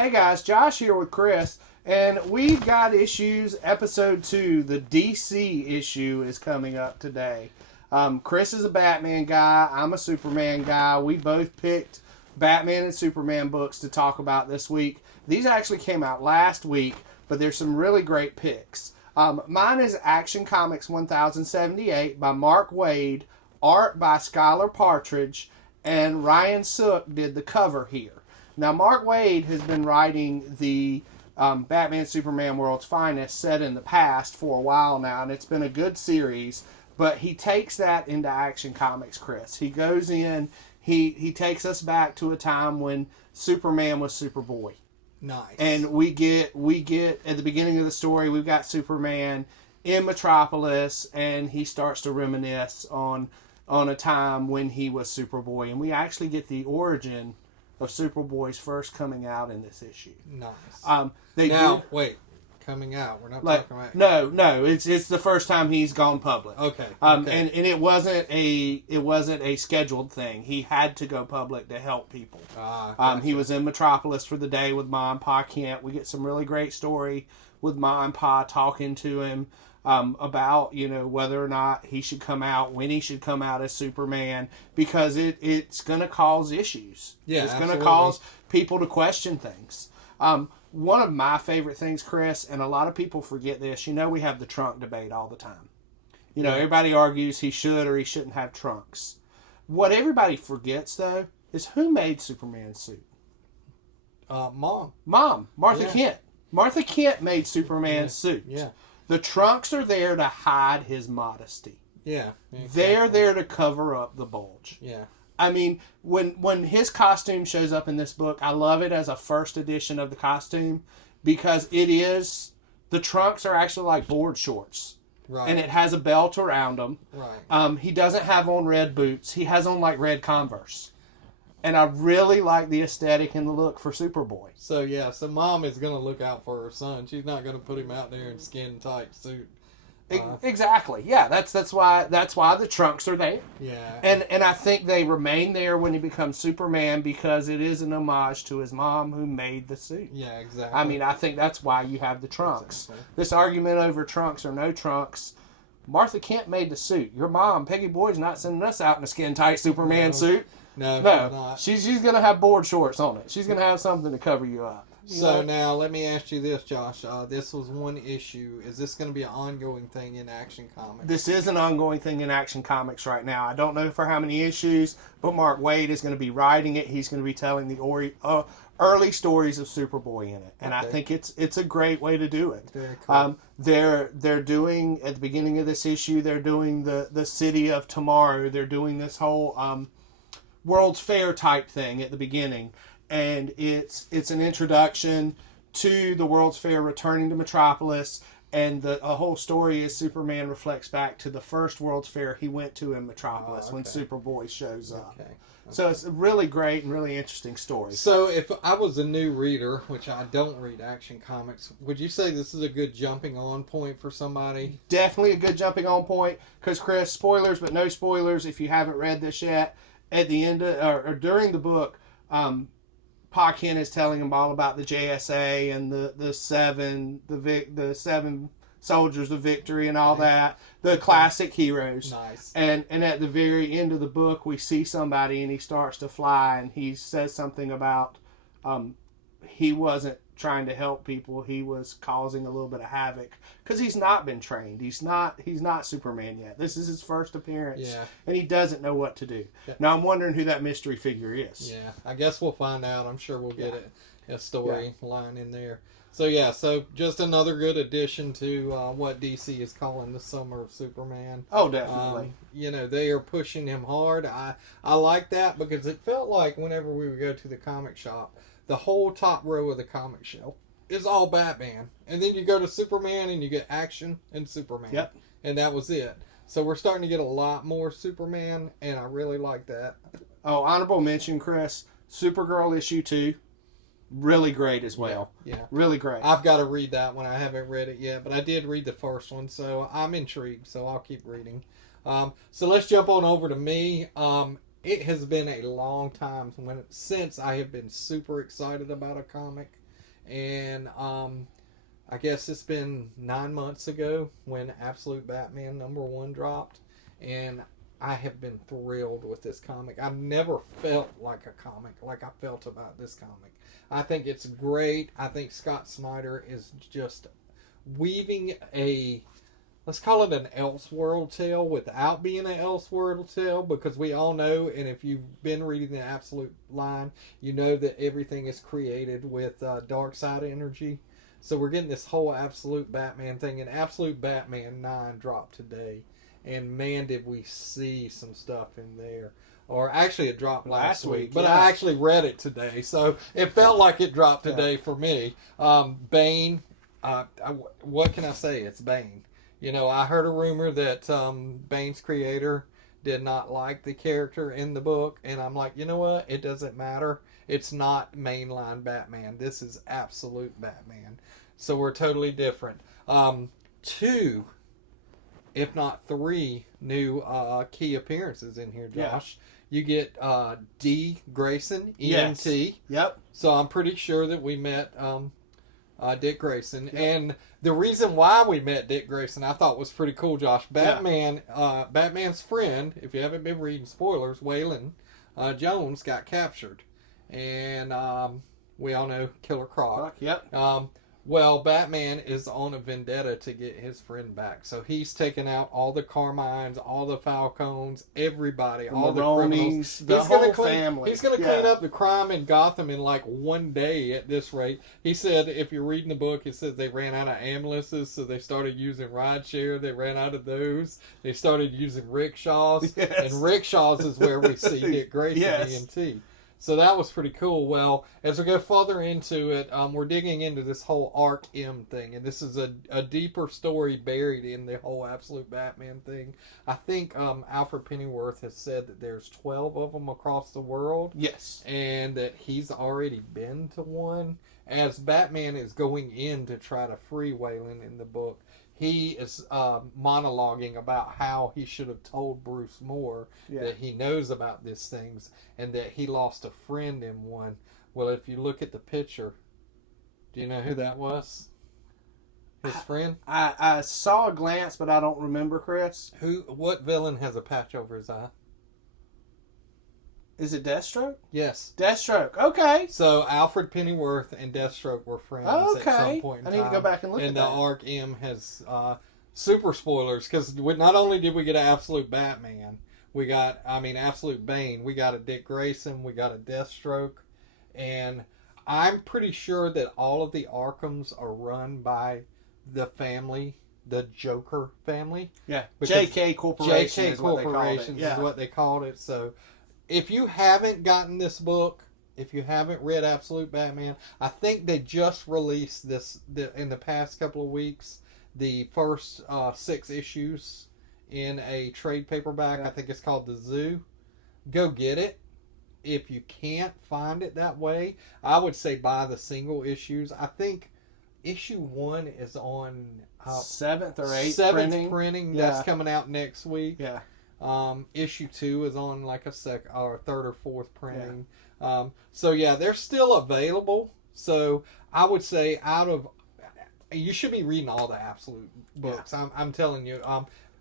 Hey guys, Josh here with Chris, and we've got issues. Episode 2, the DC issue, is coming up today. Chris is a Batman guy. I'm a Superman guy. We both picked Batman and Superman books to talk about this week. These actually came out last week, but there's some really great picks. Mine is Action Comics 1078 by Mark Waid, art by Skylar Partridge, and Ryan Sook did the cover here. Now, Mark Waid has been writing the Batman Superman World's Finest set in the past for a while now, and it's been a good series, but he takes that into Action Comics, Chris. He goes in, he takes us back to a time when Superman was Superboy. Nice. And we get at the beginning of the story, we've got Superman in Metropolis, and he starts to reminisce on a time when he was Superboy, and we actually get the origin of Superboy's first coming out in this issue. Nice. Wait, coming out? We're not talking about. No. It's the first time he's gone public. Okay. And it wasn't a scheduled thing. He had to go public to help people. Gotcha. He was in Metropolis for the day with Ma and Pa Kent. We get some really great story with Ma and Pa talking to him about whether or not he should come out, when he should come out as Superman, because it's going to cause issues. Yeah, it's going to cause people to question things. One of my favorite things, Chris, and a lot of people forget this, we have the trunk debate all the time. Everybody argues he should or he shouldn't have trunks. What everybody forgets, though, is who made Superman's suit? Mom. Martha Kent. Martha Kent made Superman's suit. Yeah. The trunks are there to hide his modesty. Yeah. Exactly. They're there to cover up the bulge. Yeah. I mean, when his costume shows up in this book, I love it as a first edition of the costume because the trunks are actually like board shorts. Right. And it has a belt around them. Right. He doesn't have on red boots. He has on like red Converse. And I really like the aesthetic and the look for Superboy. So Mom is going to look out for her son. She's not going to put him out there in skin-tight suit. Exactly. Yeah, that's why the trunks are there. Yeah. And I think they remain there when he becomes Superman because it is an homage to his mom who made the suit. Yeah, exactly. I mean, I think that's why you have the trunks. Exactly. This argument over trunks or no trunks, Martha Kent made the suit. Your mom, Peggy Boyd's not sending us out in a skin-tight Superman suit. No, she's going to have board shorts on it. She's going to have something to cover you up. So now let me ask you this, Josh. This was one issue. Is this going to be an ongoing thing in Action Comics? This is an ongoing thing in Action Comics right now. I don't know for how many issues, but Mark Waid is going to be writing it. He's going to be telling the early stories of Superboy in it, and I think it's a great way to do it. Very cool. They're doing at the beginning of this issue. They're doing the City of Tomorrow. They're doing this whole World's Fair type thing at the beginning. And it's an introduction to the World's Fair returning to Metropolis, and a whole story is Superman reflects back to the first World's Fair he went to in Metropolis when Superboy shows up. Okay. So it's a really great and really interesting story. So if I was a new reader, which I don't read Action Comics, would you say this is a good jumping on point for somebody? Definitely a good jumping on point, because Chris, spoilers but no spoilers if you haven't read this yet. At the end or during the book, Pa Kent is telling him all about the JSA and the seven soldiers of victory and all that, the classic heroes. Nice. And at the very end of the book, we see somebody and he starts to fly, and he says something about he wasn't trying to help people, he was causing a little bit of havoc because he's not been trained. He's not Superman yet. This is his first appearance, and he doesn't know what to do. Yeah. Now I'm wondering who that mystery figure is. Yeah, I guess we'll find out. I'm sure we'll get a story line in there. So just another good addition to what DC is calling the Summer of Superman. Oh, definitely. They are pushing him hard. I like that because it felt like whenever we would go to the comic shop, the whole top row of the comic shelf is all Batman. And then you go to Superman and you get Action and Superman. Yep. And that was it. So we're starting to get a lot more Superman, and I really like that. Oh, honorable mention, Chris. Supergirl issue 2. Really great as well. Yeah. Really great. I've got to read that one. I haven't read it yet, but I did read the first one, so I'm intrigued, so I'll keep reading. So let's jump on over to me. It has been a long time since I have been super excited about a comic. And I guess it's been 9 months ago when Absolute Batman #1 dropped, and I have been thrilled with this comic. I've never felt like a comic like I felt about this comic. I think it's great. I think Scott Snyder is just weaving a, let's call it an Elseworld tale without being an Elseworld tale, because we all know, and if you've been reading the Absolute line, you know that everything is created with dark side energy. So we're getting this whole Absolute Batman thing, and Absolute Batman 9 dropped today. And man, did we see some stuff in there. Or actually, it dropped last week. But yeah. I actually read it today. So it felt like it dropped today for me. Bane, what can I say? It's Bane. You know, I heard a rumor that Bane's creator did not like the character in the book. And I'm like, you know what? It doesn't matter. It's not mainline Batman. This is Absolute Batman. So we're totally different. 2, if not 3, new key appearances in here, Josh. Yeah. You get D. Grayson, EMT. Yes. Yep. So I'm pretty sure that we met Dick Grayson. Yep. And the reason why we met Dick Grayson I thought was pretty cool, Josh. Batman, Batman's friend, if you haven't been reading spoilers, Waylon Jones got captured. And we all know Killer Croc. Yep. Well, Batman is on a vendetta to get his friend back. So he's taken out all the Carmines, all the Falcons, everybody, all the criminals. The whole family. He's going to clean up the crime in Gotham in like one day at this rate. He said, if you're reading the book, it says they ran out of ambulances, so they started using rideshare. They ran out of those. They started using rickshaws. Yes. And rickshaws is where we see Dick Grayson, EMT. So that was pretty cool. Well, as we go further into it, we're digging into this whole Arc M thing. And this is a deeper story buried in the whole Absolute Batman thing. I think Alfred Pennyworth has said that there's 12 of them across the world. Yes. And that he's already been to one. As Batman is going in to try to free Waylon in the book, he is monologuing about how he should have told Bruce Moore that he knows about these things and that he lost a friend in one. Well, if you look at the picture, do you know who that was? His friend? I saw a glance, but I don't remember, Chris. What villain has a patch over his eye? Is it Deathstroke? Yes. Deathstroke. Okay. So Alfred Pennyworth and Deathstroke were friends at some point in time. I need to go back and look at that. And the Arc M has super spoilers, because not only did we get an Absolute Batman, we got, Absolute Bane, we got a Dick Grayson, we got a Deathstroke, and I'm pretty sure that all of the Arkhams are run by the family, the Joker family. Yeah. JK Corporation is what they called it. So if you haven't gotten this book, if you haven't read Absolute Batman, I think they just released this in the past couple of weeks, the first 6 issues in a trade paperback. I think it's called The Zoo. Go get it. If you can't find it that way, I would say buy the single issues. I think issue 1 is on 7th or 8th printing. That's coming out next week. Yeah. Issue 2 is on like a 3rd or 4th printing. So they're still available. So I would say you should be reading all the Absolute books. I'm telling you.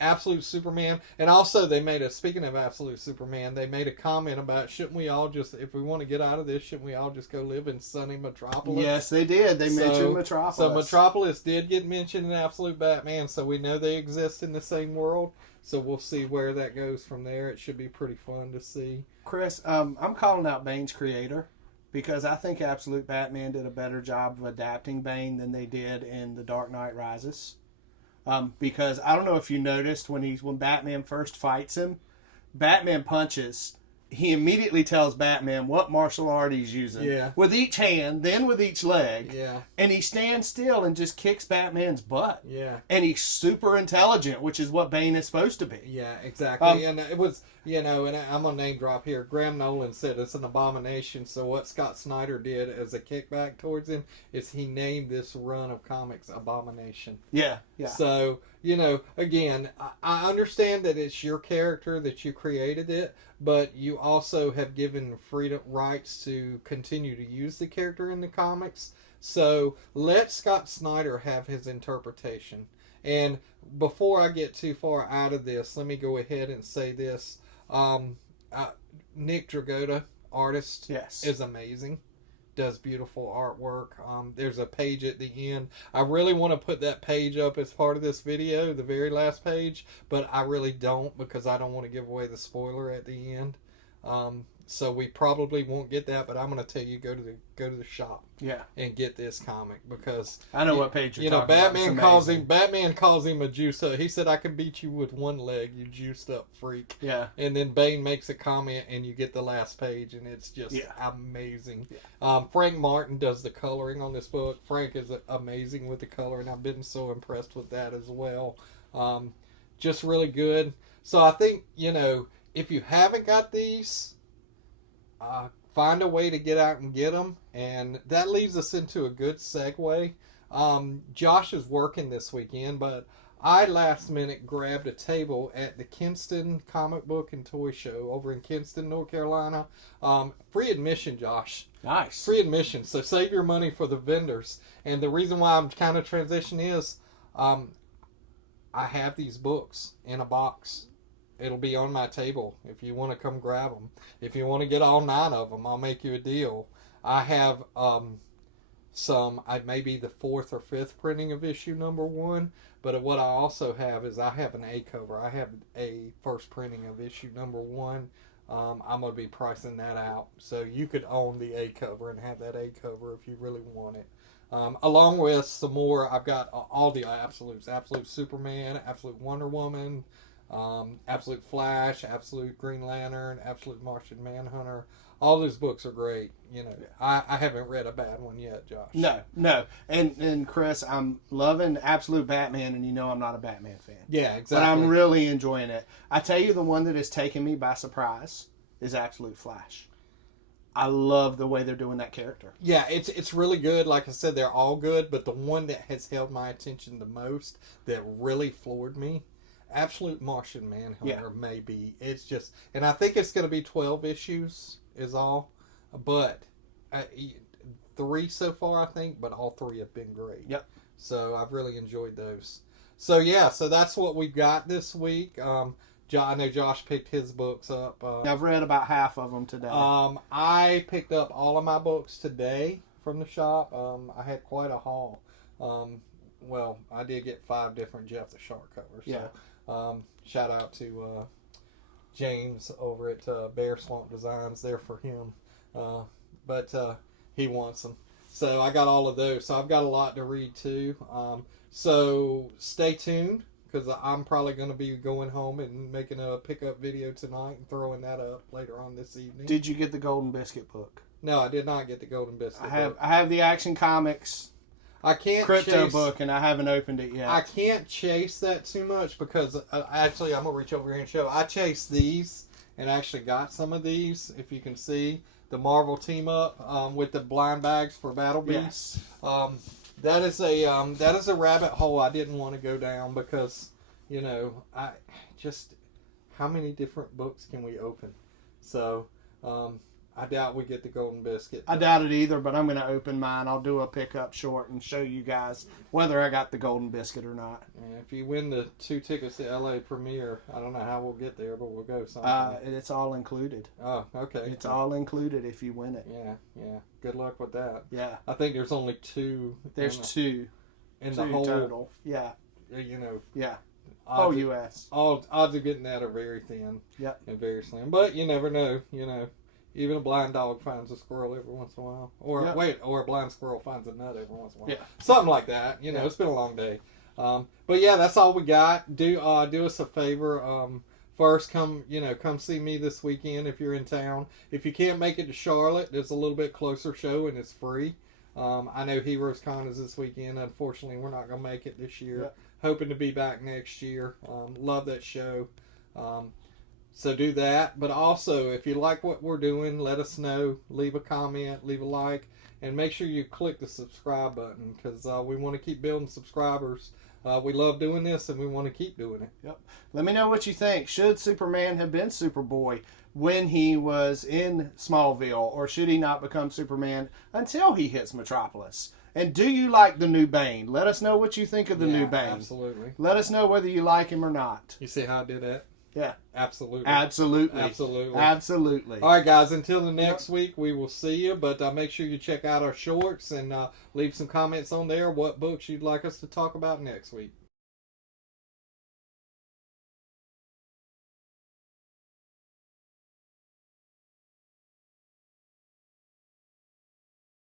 Absolute Superman, and also speaking of Absolute Superman, they made a comment about, shouldn't we all just, if we want to get out of this, shouldn't we all just go live in sunny Metropolis? Yes, they did. They mentioned Metropolis. So Metropolis did get mentioned in Absolute Batman, so we know they exist in the same world. So we'll see where that goes from there. It should be pretty fun to see. Chris, I'm calling out Bane's creator, because I think Absolute Batman did a better job of adapting Bane than they did in The Dark Knight Rises. Because I don't know if you noticed when Batman first fights him, Batman punches. He immediately tells Batman what martial art he's using. With each hand, then with each leg. And he stands still and just kicks Batman's butt. And he's super intelligent, which is what Bane is supposed to be. Yeah, exactly. And it was, and I'm going to name drop here. Graham Nolan said it's an abomination. So what Scott Snyder did as a kickback towards him is he named this run of comics Abomination. Yeah. So, again, I understand that it's your character, that you created it, but you also have given freedom rights to continue to use the character in the comics. So let Scott Snyder have his interpretation. And before I get too far out of this, let me go ahead and say this. Nick Dragotta, artist, Yes. is amazing. Does beautiful artwork. There's a page at the end. I really want to put that page up as part of this video, the very last page, but I really don't because I don't want to give away the spoiler at the end. So we probably won't get that, but I'm going to tell you go to the shop, Yeah, and get this comic because I know what page you're talking Batman about. Batman calls him a juice up. He said, "I can beat you with one leg, you juiced up freak." Yeah, And then Bane makes a comment, and you get the last page, and it's just amazing. Yeah. Frank Martin does the coloring on this book. Frank is amazing with the coloring. I've been so impressed with that as well. Just really good. So I think if you haven't got these. Find a way to get out and get them, and that leads us into a good segue. Josh is working this weekend, but I last minute grabbed a table at the Kinston Comic Book and Toy Show over in Kinston, North Carolina. Free admission, Josh. nice. Free admission, so save your money for the vendors. And the reason why I'm kind of transitioning is I have these books in a box. It'll be on my table if you want to come grab them. If you want to get all 9 of them, I'll make you a deal. I have maybe the 4th or 5th printing of issue number 1. But what I also have is I have an A cover. I have a first printing of issue number 1. I'm going to be pricing that out. So you could own the A cover and have that A cover if you really want it. Along with some more, I've got all the absolutes. Absolute Superman, Absolute Wonder Woman, Absolute Flash, Absolute Green Lantern, Absolute Martian Manhunter. All those books are great. I haven't read a bad one yet, Josh. No. And Chris, I'm loving Absolute Batman, and I'm not a Batman fan. Yeah, exactly. But I'm really enjoying it. I tell you, the one that has taken me by surprise is Absolute Flash. I love the way they're doing that character. Yeah, it's really good. Like I said, they're all good, but the one that has held my attention the most, that really floored me, Absolute Martian Manhunter, maybe. It's just, and I think it's going to be 12 issues is all, but 3 so far, I think, but all 3 have been great. Yep. So I've really enjoyed those. So yeah, so that's what we've got this week. I know Josh picked his books up. I've read about half of them today. I picked up all of my books today from the shop. I had quite a haul. Well, I did get 5 different Jeff the Shark covers. Yeah. So, shout out to James over at Bear Swamp Designs. There for him. But he wants them. So I got all of those. So I've got a lot to read too. So stay tuned, because I'm probably going to be going home and making a pickup video tonight and throwing that up later on this evening. Did you get the Golden Biscuit book? No, I did not get the Golden Biscuit book. I have the Action Comics crypto book, and I haven't opened it yet. I can't chase that too much because actually I'm going to reach over here and show. I chased these and actually got some of these, if you can see. The Marvel team up with the blind bags for Battle Beasts. Yes. That is a rabbit hole I didn't want to go down because, I just, how many different books can we open? So, I doubt we get the Golden Biscuit. I doubt it either, but I'm going to open mine. I'll do a pickup short and show you guys whether I got the Golden Biscuit or not. And if you win the 2 tickets to LA premiere, I don't know how we'll get there, but we'll go sometime. It's all included. Oh, okay. It's all included if you win it. Yeah. Good luck with that. Yeah. I think there's only 2. There's 2. In the the whole total. Yeah. Yeah. Whole U.S. Odds of getting that are very thin. Yep. And very slim. But you never know, Even a blind dog finds a squirrel every once in a while. Or a blind squirrel finds a nut every once in a while. Yeah. Something like that. It's been a long day. But yeah, that's all we got. Do us a favor. First, come see me this weekend if you're in town. If you can't make it to Charlotte, it's a little bit closer show and it's free. I know Heroes Con is this weekend. Unfortunately, we're not going to make it this year. Yep. Hoping to be back next year. Love that show. So do that. But also, if you like what we're doing, let us know. Leave a comment, leave a like, and make sure you click the subscribe button because we want to keep building subscribers. We love doing this, and we want to keep doing it. Yep. Let me know what you think. Should Superman have been Superboy when he was in Smallville, or should he not become Superman until he hits Metropolis? And do you like the new Bane? Let us know what you think of the new Bane. Absolutely. Let us know whether you like him or not. You see how I did that? Yeah. Absolutely. Absolutely. Absolutely. Absolutely. All right, guys. Until the next week, we will see you. But make sure you check out our shorts and leave some comments on there what books you'd like us to talk about next week.